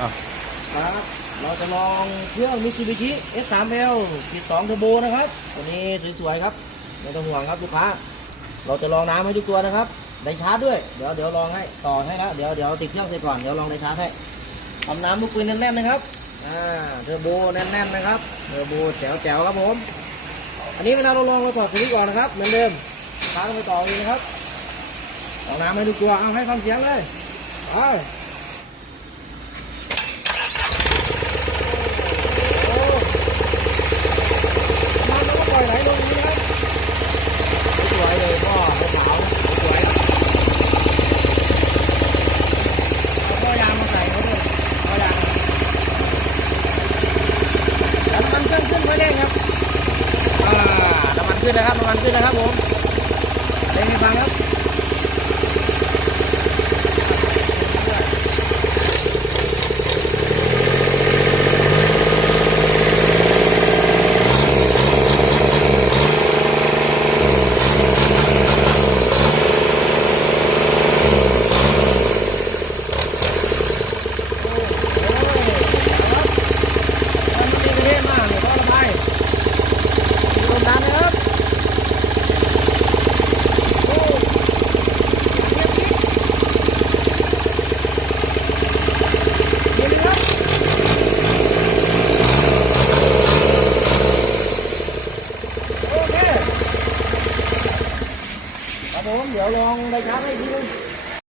ครับเราจะลองเครื่อง Mitsubishi S3L ขีด2เทอร์โบนะครับตัวนี้สวยๆครับไม่ต้องห่วงครับลูกค้า เราจะลองน้ำให้ทุกตัวนะครับ ได้ชาร์จด้วย เดี๋ยวเดี๋ยวลองให้ต่อให้แล้วเดี๋ยวเดี๋ยวติดเครื่องเสร็จก่อน เดี๋ยวลองได้ชาร์จให้ทำน้ำลูกปืนแน่นๆนะครับ อ่า เทอร์โบแน่นๆนะครับ เทอร์โบแจ๋วๆครับผม อันนี้เวลาเราลองเราถอดสวิตช์ก่อนนะครับ เหมือนเดิมค้างไปต่อเองนะครับลองน้ำให้ทุกตัว เอาให้ฟังเสียงเลย ไป โอ้น้ำมันก็ปล่อยไหลลงอย่างนี้นะครับสวยเลยพ่อขาวๆสวยครับเอาพ่อยางมาใส่เขาด้วยพ่อยาง แล้น้ำมันเร่งขึ้นไว้เด้งครับอ่าน้ำมันขึ้นนะครับน้ำมันขึ้นนะครับผมเด้งไฟงครับ โอ้ยครับมันมีประเทศมากเนี่ยก็ระบายมีลมดันนะครับโอ้ยเยี่ยมจริงเยี่ยมครับ โอเคครับผม